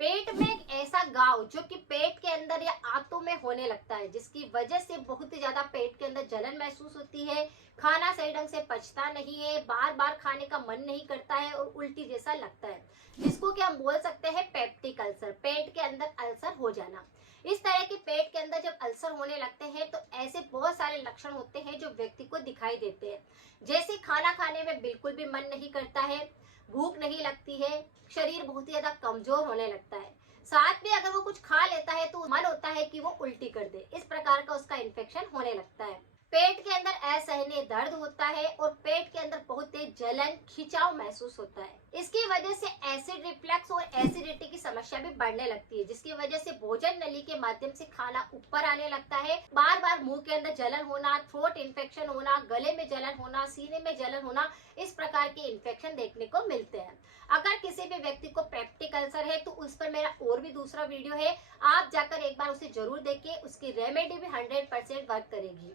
पेट में एक ऐसा घाव जो कि पेट के अंदर या आंतों में होने लगता है, जिसकी वजह से बहुत ही ज्यादा पेट के अंदर जलन महसूस होती है। खाना सही ढंग से पचता नहीं है, बार बार खाने का मन नहीं करता है और उल्टी जैसा लगता है, जिसको कि हम बोल सकते हैं पेप्टिक अल्सर, पेट के अंदर अल्सर हो जाना। इस तरह के पेट के अंदर जब अल्सर होने लगते हैं तो ऐसे बहुत सारे लक्षण होते हैं जो व्यक्ति को दिखाई देते हैं। जैसे खाना खाने में बिल्कुल भी मन नहीं करता है, भूख नहीं लगती है, शरीर बहुत ही ज्यादा कमजोर होने लगता है। साथ में अगर वो कुछ खा लेता है तो मन होता है कि वो उल्टी कर दे। इस प्रकार का उसका इन्फेक्शन होने लगता है। पेट के अंदर असहनीय दर्द होता है और पेट के अंदर बहुत तेज जलन, खिंचाव महसूस होता है। इसकी वजह से एसिड रिफ्लक्स और एसिडिटी की समस्या भी बढ़ने लगती है, जिसकी वजह से भोजन नली के माध्यम से खाना ऊपर आने लगता है। बार बार मुंह के अंदर जलन होना, थ्रोट इन्फेक्शन होना, गले में जलन होना, सीने में जलन होना, इस प्रकार के इन्फेक्शन देखने को मिलते हैं। अगर किसी भी व्यक्ति को पेप्टिक अल्सर है तो उस पर मेरा और भी दूसरा वीडियो है, आप जाकर एक बार उसे जरूर देखिए। उसकी रेमेडी भी 100% वर्क करेगी।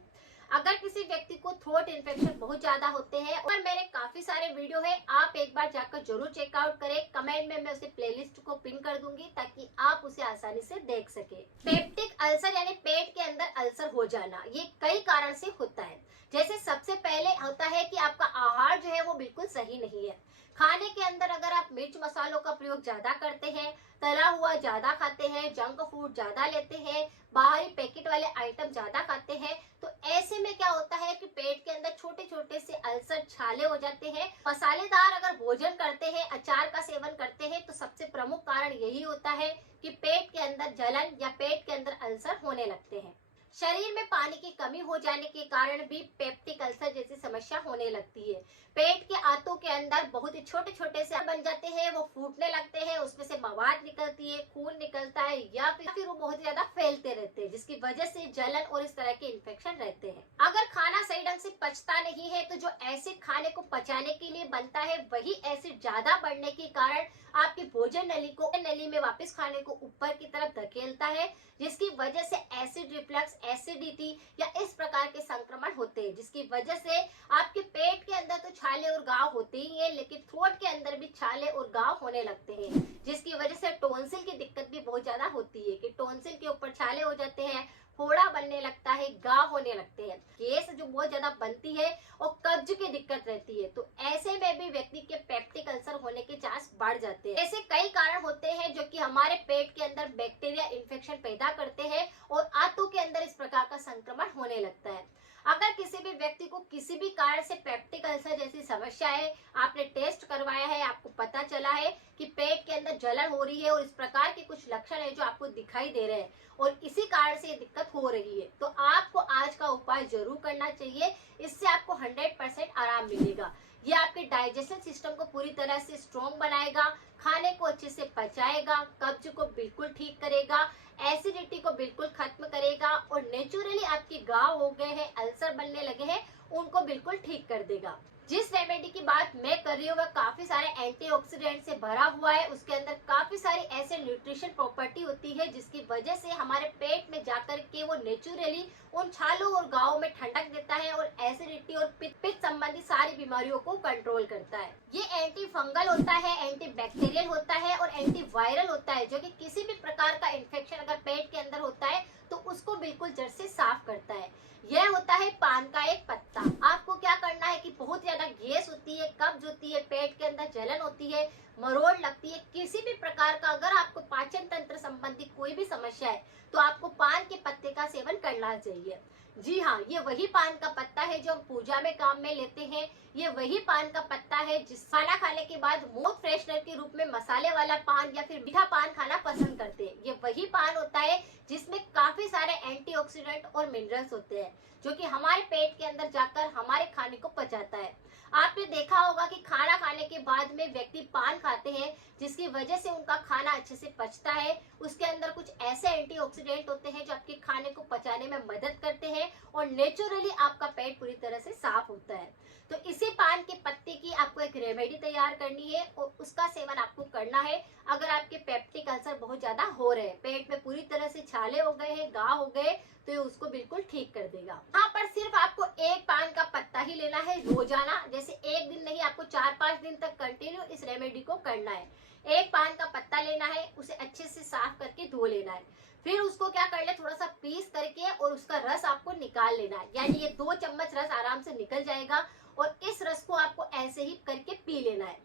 अगर किसी व्यक्ति को थ्रोट इन्फेक्शन बहुत ज्यादा होते हैं और मेरे काफी सारे वीडियो है, आप एक बार जाकर जरूर चेकआउट करें। कमेंट में मैं उसे प्लेलिस्ट को पिन कर दूंगी ताकि आप उसे आसानी से देख सके। पेप्टिक अल्सर यानी पेट के अंदर अल्सर हो जाना, ये कई कारण से होता है। जैसे सबसे पहले होता है कि आपका आहार जो है वो बिल्कुल सही नहीं है। खाने के अंदर अगर आप मिर्च मसालों का प्रयोग ज्यादा करते हैं, तला हुआ ज्यादा खाते हैं, जंक फूड ज्यादा लेते हैं, बाहरी पैकेट वाले आइटम ज्यादा खाते हैं, तो ऐसे में क्या होता है कि पेट के अंदर छोटे छोटे से अल्सर, छाले हो जाते हैं। मसालेदार अगर भोजन करते हैं, अचार का सेवन करते हैं, तो सबसे प्रमुख कारण यही होता है कि पेट के अंदर जलन या पेट के अंदर अल्सर होने लगते हैं। शरीर में पानी की कमी हो जाने के कारण भी पेप्टिक अल्सर जैसी समस्या होने लगती है। पेट के आंतों के अंदर बहुत ही छोटे छोटे से बन जाते हैं, वो फूटने लगते हैं, उसमें से मवाद निकलती है, खून निकलता है, या फिर वो बहुत ज्यादा फैलते रहते हैं, जिसकी वजह से जलन और इस तरह के इन्फेक्शन रहते हैं। अगर खाना सही ढंग से पचता नहीं है तो जो एसिड खाने को पचाने के लिए बनता है, वही एसिड ज्यादा बढ़ने के कारण आपकी भोजन नली में वापस खाने को ऊपर की तरफ धकेलता है, जिसकी वजह से एसिड रिफ्लक्स, एसिडिटी या इस प्रकार के संक्रमण होते हैं, जिसकी वजह से आपके पेट के अंदर तो छाले और घाव होते ही हैं, लेकिन थ्रोट के अंदर भी छाले और घाव होने लगते हैं, जिसकी वजह से टॉन्सिल की दिक्कत भी बहुत ज्यादा होती है कि टॉन्सिल के ऊपर छाले हो जाते हैं, फोड़ा बनने लगता है, घाव होने लगते हैं, गैस जो बहुत ज्यादा बनती है और कब्ज की दिक्कत रहती है। तो ऐसे में भी व्यक्ति के पेप्टिक अल्सर होने के चांस बढ़ जाते हैं। ऐसे कई कारण होते हैं जो कि हमारे पेट के अंदर बैक्टीरिया इन्फेक्शन पैदा करते हैं और आंतों के अंदर इस प्रकार का संक्रमण होने लगता है। अगर किसी भी व्यक्ति को किसी भी कारण से पेप्टिक अल्सर जैसी समस्या है, आपने टेस्ट करवाया है, आपको पता चला है कि पेट के अंदर जलन हो रही है और इस प्रकार के कुछ लक्षण है जो आपको दिखाई दे रहे हैं और इसी कारण से ये दिक्कत हो रही है, तो आपको आज का उपाय जरूर करना चाहिए। इससे आपको 100% आराम मिलेगा। ये आपके डाइजेशन सिस्टम को पूरी तरह से स्ट्रॉन्ग बनाएगा, खाने को अच्छे से पचाएगा, कब्ज को बिल्कुल ठीक करेगा, एसिडिटी को बिल्कुल खत्म करेगा और नेचुरली आपके घाव हो गए हैं, अल्सर बनने लगे हैं, उनको बिल्कुल ठीक कर देगा। जिस रेमेडी की बात मैं कर रही हूँ वह काफी सारे एंटीऑक्सीडेंट से भरा हुआ है। उसके अंदर काफी सारी ऐसे न्यूट्रिशन प्रॉपर्टी होती है जिसकी वजह से हमारे पेट में जाकर के वो नेचुरली उन छालों और घावों में ठंडक देता है और एसिडिटी और पित्त संबंधी सारी बीमारियों को कंट्रोल करता है। ये एंटी फंगल होता है, एंटी बैक्टीरियल होता है और एंटी वायरल होता है, जो कि किसी भी प्रकार का इन्फेक्शन अगर पेट के अंदर होता है तो उसको बिल्कुल जड़ से साफ करता है। यह होता है पान का एक पत्ता। आपको क्या करना है कि बहुत ज्यादा गैस होती है, कब्ज होती है, पेट के अंदर जलन होती है, मरोड़ लगती है, किसी भी प्रकार का अगर आपको पाचन तंत्र संबंधी कोई भी समस्या है तो आपको पान के पत्ते का सेवन करना चाहिए। जी हाँ, ये वही पान का पत्ता है जो हम पूजा में काम में लेते हैं। ये वही पान का पत्ता है जिस खाना खाने के बाद मूड फ्रेशनर के रूप में मसाले वाला पान या फिर मीठा पान खाना पसंद करते हैं। ये वही पान होता है जिसमें काफी सारे एंटीऑक्सीडेंट और मिनरल्स होते हैं, जो कि हमारे पेट के अंदर जाकर हमारे खाने को पचाता है। आपने देखा होगा कि खाना खाने के बाद में व्यक्ति पान खाते हैं, जिसकी वजह से उनका खाना अच्छे से पचता है। उसके अंदर कुछ ऐसे एंटीऑक्सीडेंट होते हैं जो आपके खाने को पचाने में मदद करते हैं और नेचुरली आपका पेट पूरी तरह से साफ होता है। तो इसी पान के पत्ते की आपको एक रेमेडी तैयार करनी है और उसका सेवन आपको करना है। अगर आपके पेप्टिक अल्सर बहुत ज्यादा हो रहे हैं, पेट में पूरी तरह से छाले हो गए हैं, घाव हो गए, तो ये उसको बिल्कुल ठीक कर देगा। यहाँ पर सिर्फ आपको एक पान का पत्ता ही लेना है रोजाना, जैसे एक दिन नहीं, आपको 4-5 दिन तक कंटिन्यू इस रेमेडी को करना है। एक पान का पत्ता लेना है, उसे अच्छे से साफ करके धो लेना है, फिर उसको क्या कर ले, थोड़ा सा पीस करके और उसका रस आपको निकाल लेना है, यानी ये 2 चम्मच रस आराम से निकल जाएगा। और इस रस को आपको ऐसे ही करके पी लेना है।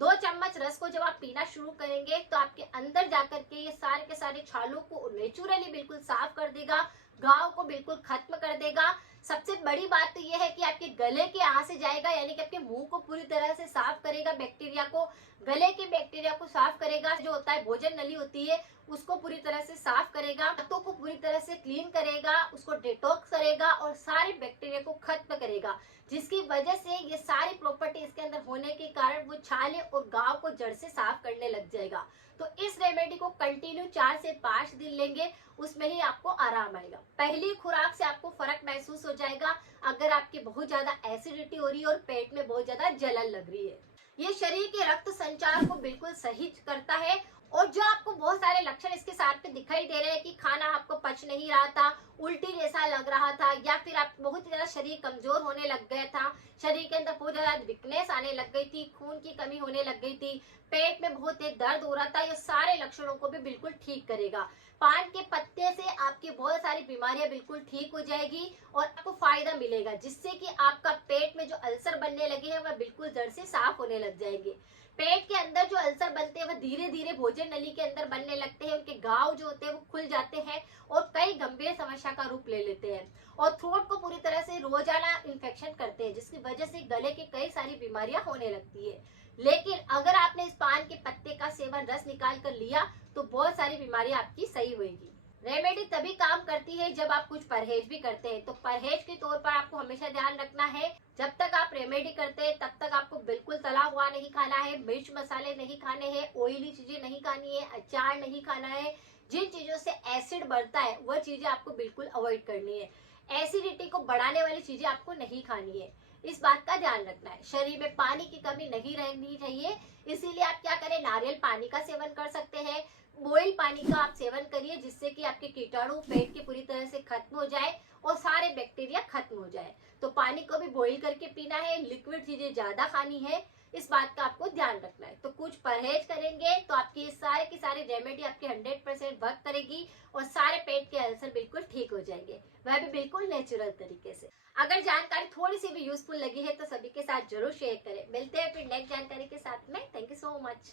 2 चम्मच रस को जब आप पीना शुरू करेंगे तो आपके अंदर जाकर के ये सारे के सारे छालों को नेचुरली बिल्कुल साफ कर देगा, घाव को बिल्कुल खत्म कर देगा। सबसे बड़ी बात तो ये है कि आपके गले के यहाँ से जाएगा, यानी कि आपके मुंह को पूरी तरह से साफ करेगा, बैक्टीरिया को, गले के बैक्टीरिया को साफ करेगा, जो होता है भोजन नली होती है उसको पूरी तरह से साफ करेगा, दांतों को पूरी तरह से क्लीन करेगा, उसको डिटॉक्स करेगा और सारे बैक्टीरिया को खत्म करेगा, जिसकी वजह से ये सारी प्रॉपर्टी इसके अंदर होने के कारण वो छाले और घाव को जड़ से साफ करने लग जाएगा। तो इस रेमेडी को कंटिन्यू 4 से 5 दिन लेंगे, उसमें ही आपको आराम आएगा। पहली खुराक से आपको फर्क महसूस हो जाएगा अगर आपकी बहुत ज्यादा एसिडिटी हो रही है और पेट में बहुत ज्यादा जलन लग रही है। ये शरीर के रक्त संचार को बिल्कुल सही करता है। और जो आपको बहुत सारे लक्षण इसके साथ में दिखाई दे रहे हैं कि खाना आपको पच नहीं रहा था, उल्टी जैसा लग रहा था, या फिर आप बहुत ज्यादा शरीर कमजोर होने लग गया था, शरीर के अंदर बहुत ज्यादा वीकनेस आने लग गई थी, खून की कमी होने लग गई थी, पेट में बहुत तेज दर्द हो रहा था, ये सारे लक्षणों को भी बिल्कुल ठीक करेगा। पान के पत्ते से आपकी बहुत सारी बीमारियां बिल्कुल ठीक हो जाएगी और आपको फायदा मिलेगा, जिससे कि आपका पेट में जो अल्सर बनने लगे हैं वह बिल्कुल जड़ से साफ होने लग जाएंगे। पेट के अंदर जो अल्सर बनते हैं वह धीरे धीरे भोजन नली के अंदर बनने लगते हैं, उनके घाव जो होते हैं वो खुल जाते हैं और कई गंभीर समस्या का रूप ले लेते हैं और थ्रोट को पूरी तरह से रोजाना इन्फेक्शन करते हैं, जिसकी वजह से गले की कई सारी बीमारियां होने लगती है। लेकिन अगर आपने इस पान के पत्ते का सेवन रस निकाल कर लिया तो बहुत सारी बीमारियां आपकी सही होगी। रेमेडी तभी काम करती है जब आप कुछ परहेज भी करते हैं, तो परहेज के तौर पर आपको हमेशा ध्यान रखना है, जब तक आप रेमेडी करते हैं तब तक आपको बिल्कुल तला हुआ नहीं खाना है, मिर्च मसाले नहीं खाने हैं, ऑयली चीजें नहीं खानी है, अचार नहीं खाना है, जिन चीजों से एसिड बढ़ता है वह चीजें आपको बिल्कुल अवॉइड करनी है, एसिडिटी को बढ़ाने वाली चीजें आपको नहीं खानी है, इस बात का ध्यान रखना है। शरीर में पानी की कमी नहीं रहनी चाहिए, इसीलिए आप क्या करें, नारियल पानी का सेवन कर सकते हैं, बॉइल पानी का आप सेवन करिए, जिससे कि आपके कीटाणु पेट की पूरी तरह से खत्म हो जाए और सारे बैक्टीरिया खत्म हो जाए। तो पानी को भी बॉइल करके पीना है, लिक्विड चीजें ज्यादा खानी है, इस बात का आपको ध्यान रखना है। तो कुछ परहेज करेंगे तो आपकी ये सारे की सारी रेमेडी आपके 100% वर्क करेगी और सारे पेट के अल्सर बिल्कुल ठीक हो जाएंगे, वह भी बिल्कुल नेचुरल तरीके से। अगर जानकारी थोड़ी सी भी यूजफुल लगी है तो सभी के साथ जरूर शेयर करें। मिलते हैं फिर नेक्स्ट जानकारी के साथ में। Thank you so much.